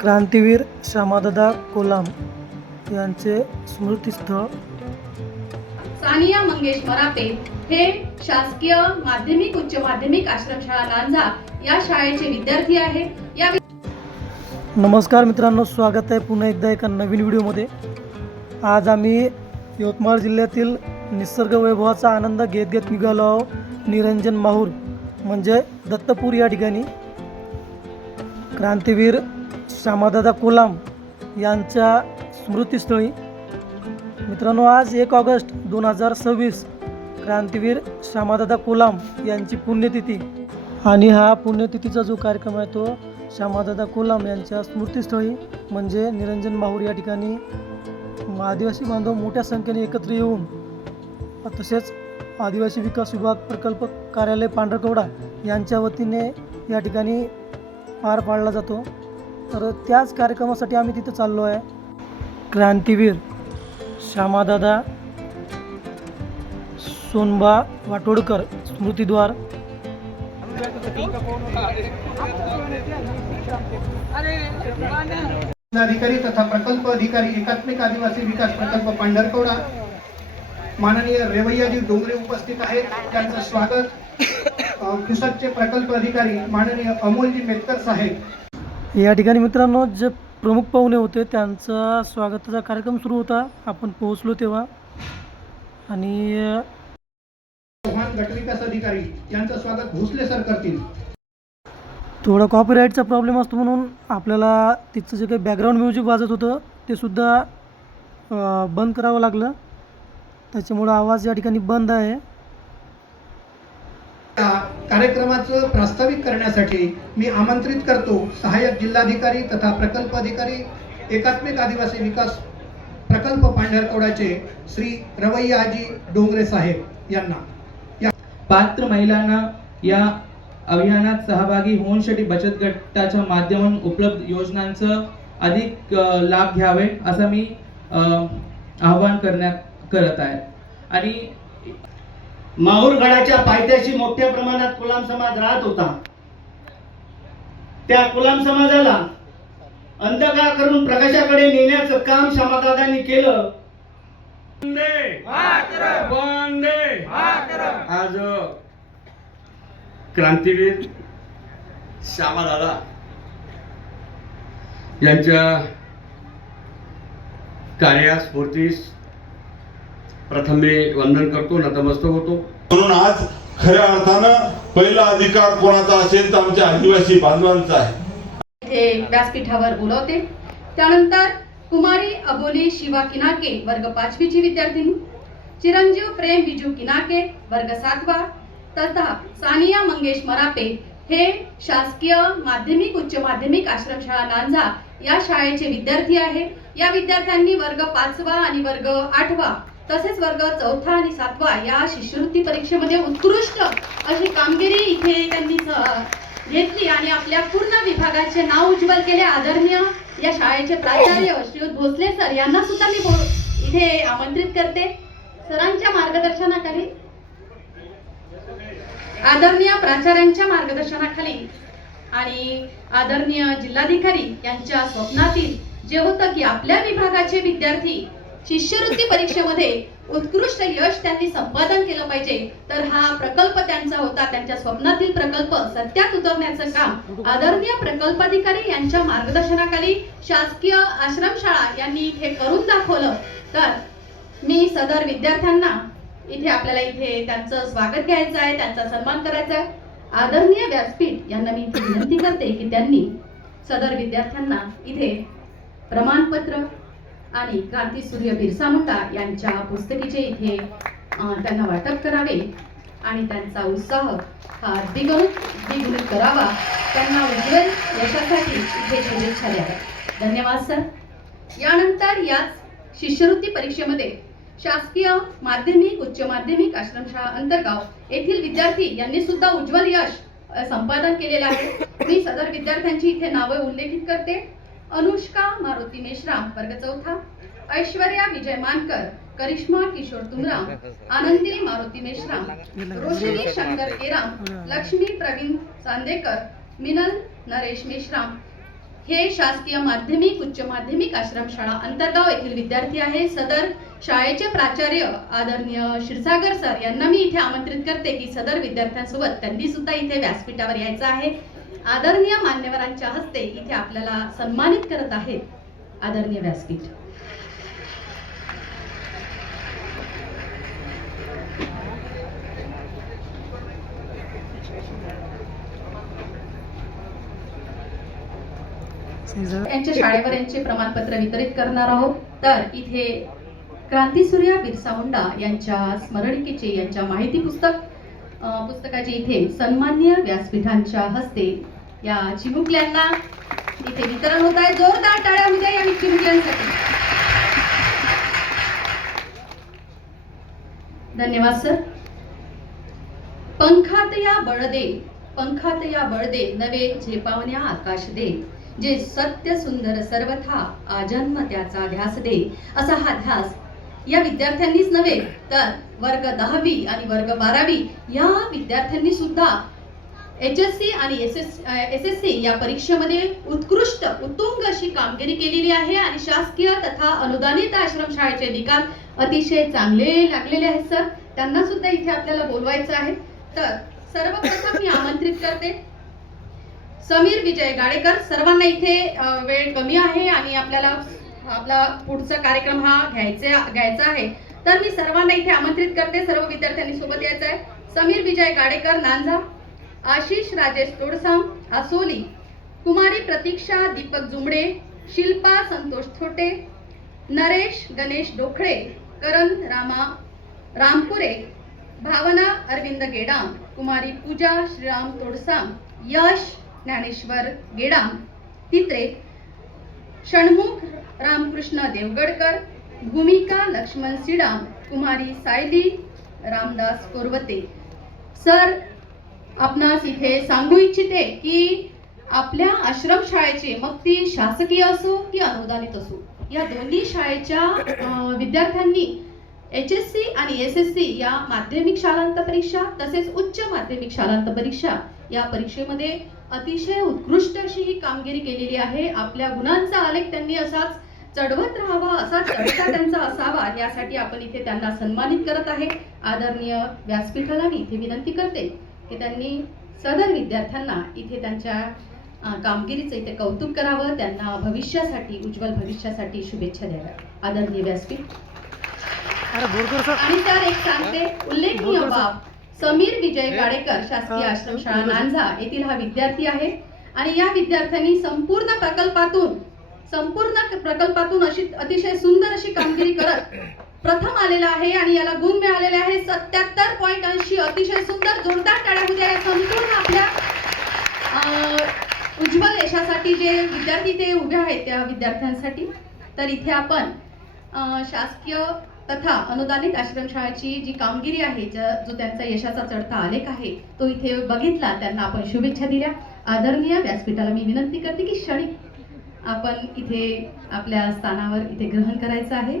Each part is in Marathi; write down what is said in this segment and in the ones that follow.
क्रांतीवीर श्यामादादा कोलाम यांचे स्मृतिस्थळ सानिया मंगेश मरापे हे शासकीय माध्यमिक उच्च माध्यमिक आश्रमशाळा लांजा या शाळेचे विद्यार्थी आहे. नमस्कार मित्रांनो, स्वागत आहे पुन्हा एकदा एका नवीन व्हिडिओमध्ये. आज आम्ही यवतमाळ जिल्ह्यातील निसर्ग वैभवाचा आनंद घेत घेत निघालो आहोत निरंजन माहूर म्हणजे दत्तपूर या ठिकाणी. क्रांतीवीर श्यामादादा कोलाम यांच्या स्मृतिस्थळी. मित्रांनो, आज 1 ऑगस्ट 2026 क्रांतीवीर श्यामादादा कोलाम यांची पुण्यतिथी आणि हा पुण्यतिथीचा जो कार्यक्रम आहे तो श्यामादादा कोलाम यांच्या स्मृतिस्थळी म्हणजे निरंजन माहूर या ठिकाणी आदिवासी बांधव मोठ्या संख्येने एकत्र येऊन तसेच आदिवासी विकास विभाग प्रकल्प कार्यालय पांढरकवडा यांच्या वतीने या ठिकाणी पार पाडला जातो. तर त्याच कार्यक्रमासाठी आम्ही तिथं चाललो आहे. क्रांतीवीर श्यामादादा सोनबा वाटोडकर स्मृतिद्वार. अधिकारी तथा प्रकल्प अधिकारी एकात्मिक आदिवासी विकास प्रकल्प पांढरकवडा माननीय रेवैयाजी डोंगरे उपस्थित आहेत. त्यांचं स्वागत पुसदचे प्रकल्प अधिकारी माननीय अमोलजी मेतकर साहेब. या ठिकाणी मित्रांनो जे प्रमुख पाहुणे होते त्यांचा स्वागताचा कार्यक्रम सुरू होता. आपण पोहोचलो तेव्हा आणि चव्हाण गटविकास अधिकारी यांचं स्वागत भोसले सर करतील. थोडा कॉपीराईटचा प्रॉब्लेम असतो म्हणून आपल्याला तिथचं जे काही बॅकग्राऊंड म्युझिक वाजत होतं ते सुद्धा बंद करावं लागलं. त्याच्यामुळं आवाज या ठिकाणी बंद आहे. कार्यक्रमाचं प्रास्ताविक करण्यासाठी मी आमंत्रित करतो सहाय्यक जिल्हाधिकारी तथा प्रकल्प अधिकारी एकात्मिक आदिवासी विकास प्रकल्प पांढरकवडाचे श्री रवैयाजी डोंगरे साहेब यांना. पात्र महिलांना या अभियानात सहभागी होऊनसाठी बचत गटाच्या माध्यमातून उपलब्ध योजनांचं अधिक लाभ घ्यावे असं मी आवाहन करत आहे. आणि माहूरगडाच्या पायथ्याशी मोठ्या प्रमाणात कोलाम समाज राहत होता. त्या कोलाम समाजाला अंधकार करून प्रकाशाकडे नेण्याचं काम श्यामादादांनी केलं. आज क्रांतीवीर श्यामादादा यांच्या कार्यास्फूर्तीस प्रथम मी वंदन करतो, नतमस्तक होतो. म्हणून आज खऱ्या अर्थानं पहिला अधिकार कोणाचा असेल तर आमच्या आदिवासी बांधवांचा आहे. हे व्यासपीठावर बोलवते. त्यानंतर कुमारी अबोली शिवा किनाके वर्ग 5वीची विद्यार्थिनी, चिरंजीव प्रेम बिजू किनाके वर्ग 7वा तथा सानिया मंगेश मरापे हे शासकीय माध्यमिक उच्च माध्यमिक आश्रमशाळा लांजा या शाळेचे विद्यार्थी आहे. या विद्यार्थ्यांनी वर्ग 5वा आणि वर्ग 8वा तसेच वर्ग 4था आणि 7वा या शिष्यवृत्ती परीक्षेमध्ये उत्कृष्ट अशी कामगिरी इथे त्यांनी घेतली आणि आपल्या पूर्ण विभागाचे नाव उज्ज्वल केले. आदरणीय या शाळेचे प्राचार्य श्रीयुत भोसले सर यांना सुद्धा मी इथे आमंत्रित करते. सरांच्या मार्गदर्शनाखाली, आदरणीय प्राचार्यांच्या मार्गदर्शनाखाली आणि आदरणीय जिल्हाधिकारी यांच्या स्वप्नातील जे होतं की आपल्या विभागाचे विद्यार्थी शिष्यवृत्ती परीक्षेमध्ये उत्कृष्ट यश त्यांनी संपादन केलं पाहिजे, तर हा प्रकल्प त्यांचा होता. त्यांच्या स्वप्नातील प्रकल्प सत्यात उतरण्याचं काम आदरणीय प्रकल्पाधिकारी यांच्या मार्गदर्शनाखाली शासकीय आश्रमशाळा यांनी इथे करून दाखवलं. तर मी सदर विद्यार्थ्यांना इथे आपल्याला इथे त्यांचं स्वागत घ्यायचं आहे, त्यांचा सन्मान करायचा आहे. आदरणीय व्यासपीठ यांना मी इथे विनंती करते की त्यांनी सदर विद्यार्थ्यांना इथे प्रमाणपत्र आणि क्रांतीसूर्य बिरसा मुंडा यांच्या पुस्तकीचे इथे त्यांना वाटप करावे आणि त्यांचा उत्साह हा द्विगुणित करावा. त्यांना उज्ज्वल यशासाठी इथे शुभेच्छा द्याव्या. धन्यवाद सर. यानंतर याच शिष्यवृत्ती परीक्षेमध्ये शासकीय माध्यमिक उच्च माध्यमिक आश्रमशाळा अंतर्गाव येथील विद्यार्थी यांनी सुद्धा उज्ज्वल यश संपादन केलेलं आहे. मी सदर विद्यार्थ्यांची इथे नावे उल्लेखित करते. अनुष्का मारुती मेश्राम वर्ग 4था, ऐश्वर्या विजय मानकर, करिश्मा किशोर तुमराम, आनंदी मारुती मेश्राम, रोशनी शंकर केराम, लक्ष्मी प्रवीण चांदेकर, मिनल नरेश मेश्राम, हे शासकीय माध्यमिक उच्च माध्यमिक आश्रमशाळा अंतरगाव येथील विद्यार्थी आहे. सदर शाळेचे प्राचार्य आदरणीय क्षीरसागर सर यांना मी इथे आमंत्रित करते की सदर विद्यार्थ्यांसोबत त्यांनी सुद्धा इथे व्यासपीठावर यायचं आहे. आदरणीय मान्यवरांच्या हस्ते इथे आपल्याला सन्मानित करत आहेत आदरणीय व्यासपीठ. यांच्या शाळेवर यांचे प्रमाणपत्र वितरित करणार आहोत. तर इथे क्रांतीसूर्य बिरसा मुंडा यांच्या स्मरणिकेचे यांच्या माहिती पुस्तकाचे इथे सन्मान्य व्यासपीठांच्या हस्ते या चिमुकल्यांना इथे वितरण होत आहे. जोरदार टाळ्या होऊ द्या या चिमुकल्यांसाठी. धन्यवाद सर. पंखात या बळदे नवे झेपावण्या आकाश दे, जे सत्य सुंदर सर्वथा आजन्म त्याचा ध्यास दे. असा हा ध्यास या विद्यार्थ्यांनीच नव्हे तर वर्ग 10वी आणि वर्ग 12वी या विद्यार्थ्यांनी सुद्धा HSC आणि SSC या परीक्षेमध्ये उत्कृष्ट उत्तुंग अशी कामगिरी केलेली आहे आणि शासकीय तथा अनुदानित आश्रमशाळेचे निकाल अतिशय चांगले लागलेले आहेत सर. त्यांना सुद्धा इथे आपल्याला बोलवायचं आहे. तर सर्वप्रथम मी आमंत्रित करते समीर विजय गाडेकर. सर्वांना इथे वेळ कमी आहे आणि आपला पुढचा कार्यक्रम हा घ्यायचा आहे. तर मी सर्वांना इथे आमंत्रित करते. सर्व विद्यार्थ्यांनी सोबत यायचं आहे. समीर विजय गाडेकर नांझा, आशिष राजेश तोडसाम आसोली, कुमारी प्रतीक्षा दीपक जुमडे, शिल्पा संतोष थोटे, नरेश गणेश डोखळे, करण रामपुरे, भावना अरविंद गेडाम, कुमारी पूजा श्रीराम तोडसाम, यश ज्ञानेश्वर गेडाम तित्रे, षण्मुख रामकृष्ण देवगडकर, भूमिका लक्ष्मण सिडाम, कुमारी सायली रामदास कोरवते. सर आपणास इथे सांगू इच्छिते की आपल्या आश्रमशाळेचे मग ती शासकीय असो की अनुदानित असो या दोन्ही शाळेच्या विद्यार्थ्यांनी HSC आणि SSC या माध्यमिक शालांत परीक्षा तसेच उच्च माध्यमिक शालांत परीक्षा या परीक्षेमध्ये अतिशय उत्कृष्ट अशी ही कामगिरी केलेली आहे. आपल्या गुणांचा आलेख त्यांनी असाच चढवत राहावा, असा चढता त्यांचा असावा यासाठी आपण इथे त्यांना सन्मानित करत आहे. आदरणीय व्यासपीठाला मी इथे विनंती करते की त्यांनी सदर विद्यार्थ्यांना इथे त्यांच्या कामगिरीचं इथे कौतुक करावं, त्यांना भविष्यासाठी उज्ज्वल भविष्यासाठी शुभेच्छा द्याव्या. आदरणीय व्यासपीठ. आणि तर एक सांगते उल्लेखनीय बाब, समीर विजय गाडेकर शासकीय आश्रमशाळा नांझा येथील हा विद्यार्थी आहे आणि या विद्यार्थ्यांनी संपूर्ण प्रकल्पातून अशी अतिशय सुंदर अशी कामगिरी करत प्रथम आलेला आहे आणि याला गुण मिळालेले आहे 77.80. अतिशय सुंदर जोरदार टाळ्या होऊ द्या संपूर्ण आपल्या उज्ज्वल यशासाठी जे विद्यार्थी ते उभे आहेत त्या विद्यार्थ्यांसाठी. तर इथे आपण शासकीय तथा अनुदानित आश्रमशाळेची जी कामगिरी आहे, जो त्यांचा यशाचा चढता आलेख आहे तो इथे बघितला, त्यांना आपण शुभेच्छा दिल्या. आदरणीय व्यासपीठाला मी विनंती करते की क्षणिक आपण इथे आपल्या स्थानावर इथे ग्रहण करायचं आहे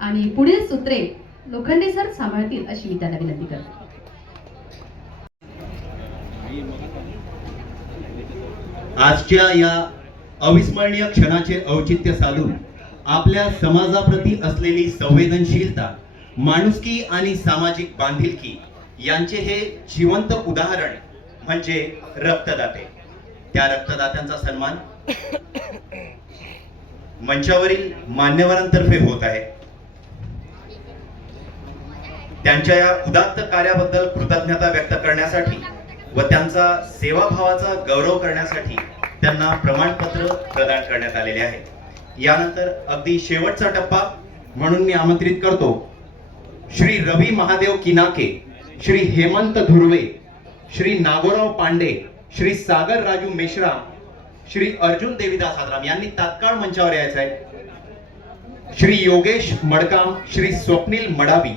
आणि पुढील सूत्रे लोखंडे सर सांभाळतील अशी मी त्यांना विनंती करते. आजच्या या अविस्मरणीय क्षणाचे औचित्य साधून आपल्या समाजाप्रती असलेली संवेदनशीलता, माणुसकी आणि सामाजिक बांधिलकी यांचे हे जिवंत उदाहरण म्हणजे रक्तदाते. त्या रक्तदात्यांचा सन्मान मंचावरील मान्यवरांतर्फे होत आहे. त्यांच्या या उदात्त कार्याबद्दल कृतज्ञता व्यक्त करण्यासाठी व त्यांचा सेवाभावाचा गौरव करण्यासाठी त्यांना प्रमाणपत्र प्रदान करण्यात आलेले आहे. यानंतर अगदी शेवटचा टप्पा म्हणून मी आमंत्रित करतो श्री रवी महादेव किनाके, श्री हेमंत धुर्वे, श्री नागोराव पांडे, श्री सागर राजू मेश्राम, श्री अर्जुन देवीदास आद्राम यांनी तात्काळ मंचावर यायचं आहे. श्री योगेश मडकाम, श्री स्वप्नील मडावी,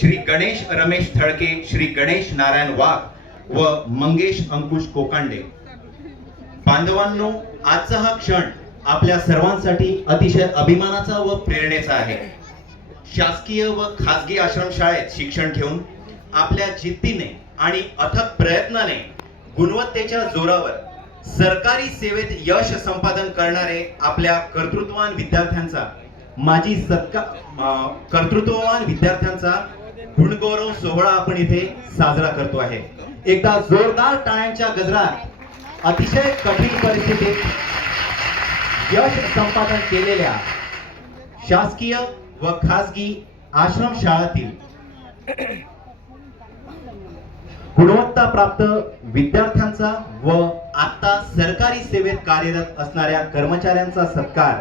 श्री गणेश रमेश थळके, श्री गणेश नारायण वाघ व मंगेश अंकुश कोकांडे. बांधवांनो, आजचा हा क्षण आपल्या सर्वांसाठी अतिशय अभिमानाचा व प्रेरणेचा आहे. शासकीय व खासगी आश्रमशाळेत शिक्षण घेऊन आपल्या जिद्दीने आणि अथक प्रयत्नाने गुणवत्तेच्या जोरावर सरकारी सेवेत यश संपादन करणारे आपल्या कर्तृत्ववान विद्यार्थ्यांचा कर्तृत्ववान विद्यार्थ्यांचा गुणगौरव सोहळा आपण इथे साजरा करतो आहे. एकदा जोरदार टाळ्यांच्या गजरात अतिशय कठीण परिस्थितीत यश संपादन केलेल्या शासकीय व खासगी आश्रमशाळातील गुणवत्ता प्राप्त विद्यार्थ्यांचा व आता सरकारी सेवेत कार्यरत असणाऱ्या कर्मचाऱ्यांचा सत्कार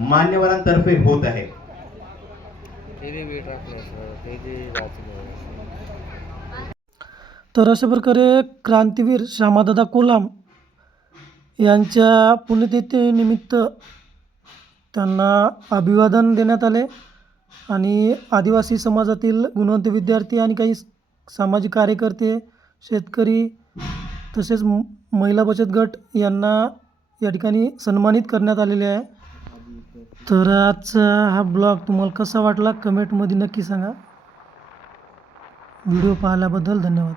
मान्यवरांतर्फे होत आहे. तर अशा प्रकारे क्रांतीवीर श्यामादादा कोलाम यांच्या पुण्यतिथीनिमित्त त्यांना अभिवादन देण्यात आले आणि आदिवासी समाजातील गुणवंत विद्यार्थी आणि काही सामाजिक कार्यकर्ते, शेतकरी तसेच महिला बचत गट यांना या ठिकाणी सन्मानित करण्यात आलेले आहे. तर आजचा हा ब्लॉग तुम्हाला कसा वाटला कमेंटमध्ये नक्की सांगा. व्हिडिओ पाहिल्याबद्दल धन्यवाद.